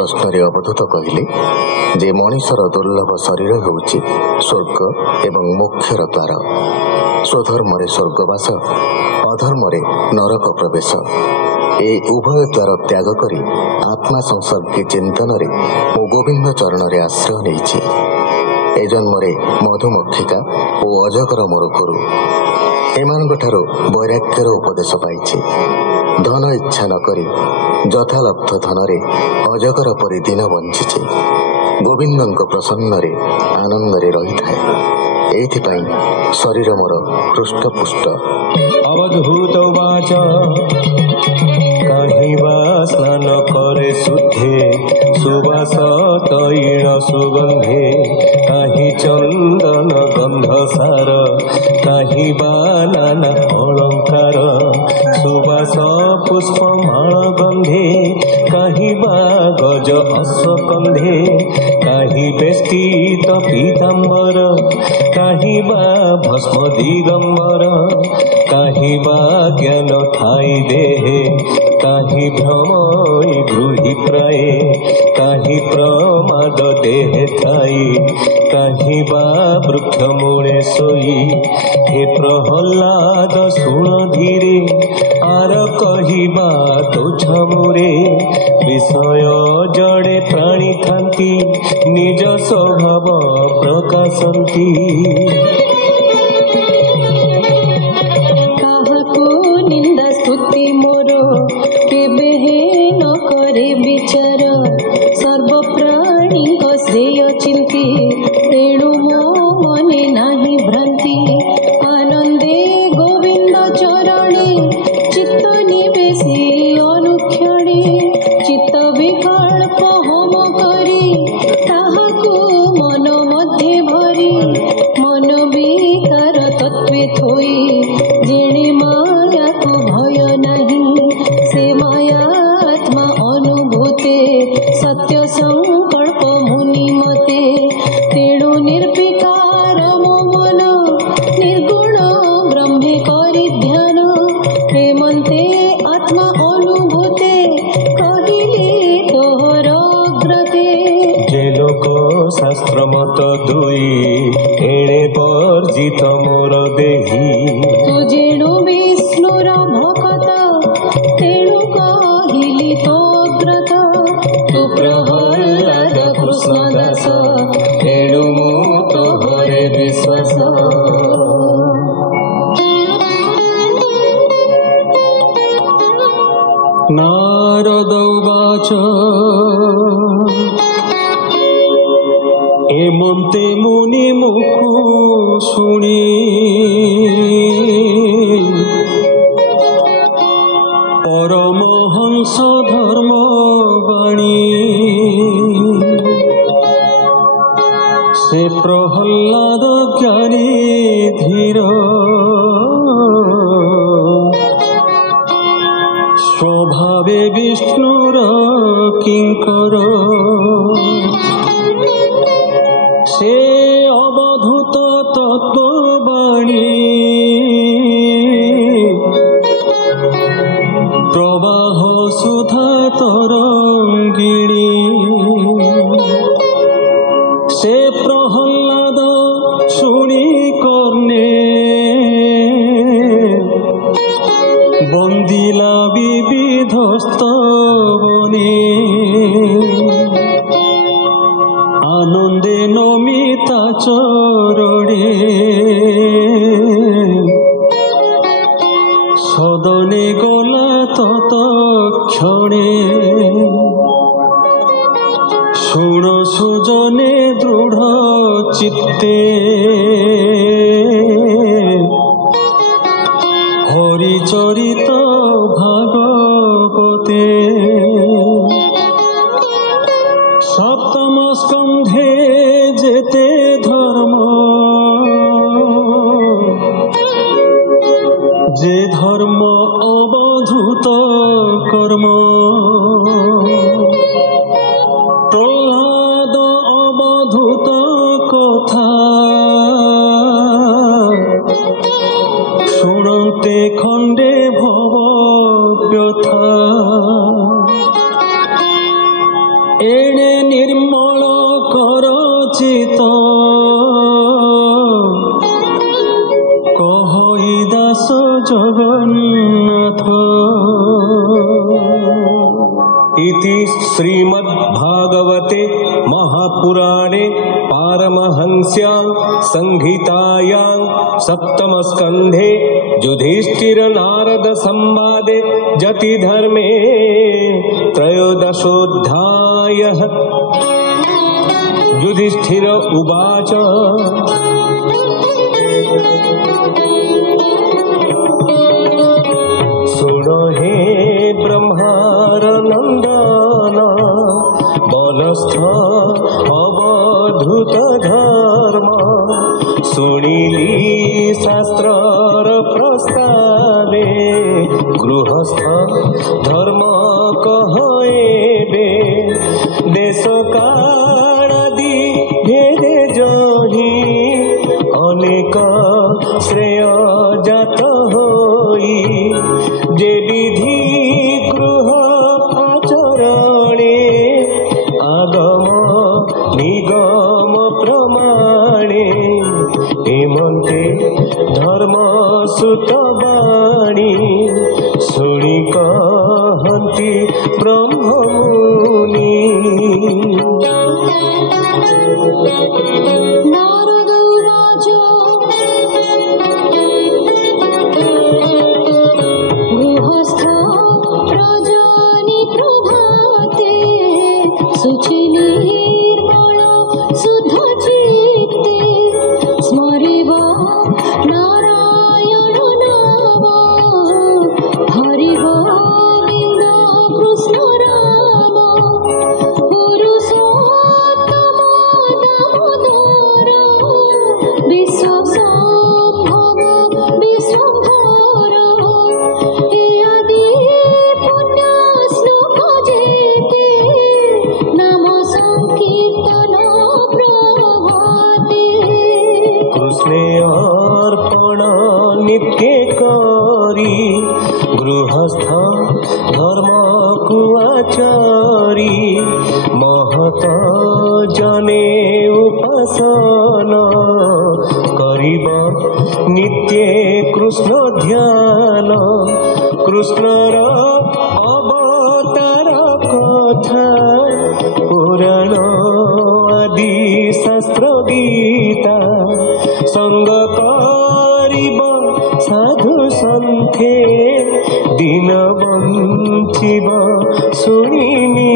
प्रश्न अवधूत कहले जे मनीषर दुर्लभ शरीर होउछि स्वर्ग एवं मोक्षर द्वार। स्वधर्म स्वर्गवास, अधर्म नरक प्रवेश। ए उभय द्वार त्याग करी आत्मा संसर्ग चिंतन मो गोविंद चरण रे आश्रय नहीं। ए जन्मरे मधुमक्षिका और अजगर मोर गुरु। एमानठारो वैराग्यर उपदेश पाइछि। धन इच्छा न करी यथालब्ध धनरे अजगर परि दिन बंचिछि। गोविंदଙ୍କ प्रसन्नरे आनंदरे रही थाए। एथिपाई शरीर मोर हृष्टपुष्ट। अवधूत वाच कहिबा स्नान करे शुद्धे सुवास तैल सुगंधे। कहीं चंदन गंध सार कहिबा नाना अलंकार। सुवास पुष्प माळ गंधे कहिबा गज अश्वकंधे। कहीं बेष्टित पीताम्बर कहिबा भस्म दिगंबर। कहिबा ज्ञान ठाई देहे कहीं भ्रम ब्रूहि प्राय। कहीं प्रमाद देह थाई कहीं बा वृक्ष मूले सोई। हे प्रहलाद शुण धीरे आर कहिबा तुझ मुरे। विषय जड़े प्राणी थांती निज स्वभाव प्रकाशंती। निंदा स्तुति मोर केबे न करे विचार। सर्व प्राणी को श्रेय चिंती तेणु मो मने नाही भ्रांति। आनंदे गोविंद चरणे चित्त निवेशी अनुक्षणे। चित्त विकल्प होम करी ताहाकु मन मध्ये भरी। मन विकार तत्वे थोई जेणे माया को भय नहीं। से माया आत्मा अनुभूते सत्य संकल्प मुनि मते। तेणु निर्विकार मो मन निर्गुण ब्रह्मे करी ध्यान। हेमंते आत्मा अनुभूते कहिले तोहर अग्रते। जे लोक शास्त्र मत दुई एणे वर्जित मोर देही। तू जेणु विष्णुर भक्त तेणु कहिली तो व्रत। तू प्रहलाद कृष्ण दास तेणु मो तोहरे विश्वास। नारद उवाच एमन्ते मुनि मुखु शुणी। परमहंस धर्म बाणी से प्रहलाद ज्ञानी धीर। स्वभावे विष्णुर किंकर। से अवधूत तत्ववाणी प्रवाह सुधा तरंगिणी। से प्रहलाद शुणी कर्णे बंदिला विविध स्तवने। आनंदे नमिता चरणे सदने गला तत्क्षणे। शुण सुजने दृढ़ चित्ते हरिचरित भागवते। सप्तम स्कंधे जेते धर्म जे धर्म अवधूत कर्म। प्रहलाद अवधूत कथा शुणन्ते खंडे भव व्यथा। एणे निर्मल कर चित कहई दास जगन्नाथ। इति श्रीमद्भागवते महापुराणे पारमहंस्यां संहितायां सप्तमस्कन्धे युधिष्ठिर नारद संवादे जतिधर्मे त्रयोदशोऽध्यायः। युधिष्ठिर उवाच शृणु हे ब्रह्मार नंदन बलस्थ अवधूत धर्म शुणिली शास्त्रर प्रस्तावे गृहस्थ धर्म कहबे देश कालादि भेदे जहि अनेक श्रेय जात होई जे विधि गृह आचरणे आगम निगम प्रमाणे हेमन्ते धर्म सुतवाणी शुणि कहन्ति ब्रह्ममुनि। नारद उवाच गृहस्थ रजनी प्रभाते शुचि निर्मल शुद्ध चित्ते स्मरिव नारायण नाम हरि गोविन्द कृष्ण राम पुरुषोत्तम दामोदर विश्वसम्भव विश्वम्भर हे आदि पुण्य श्लोक जेते नाम संकीर्तन प्रभाते। कृष्णे अर्पण नित्य करी गृहस्थ धर्म कुआचारी महत जने उपासन करिब नित्य कृष्ण ध्यान कृष्णर अवतार कथा पुराण आदि शास्त्र गीता संग करिब साधु संखे दिन बंचिब शुणिनी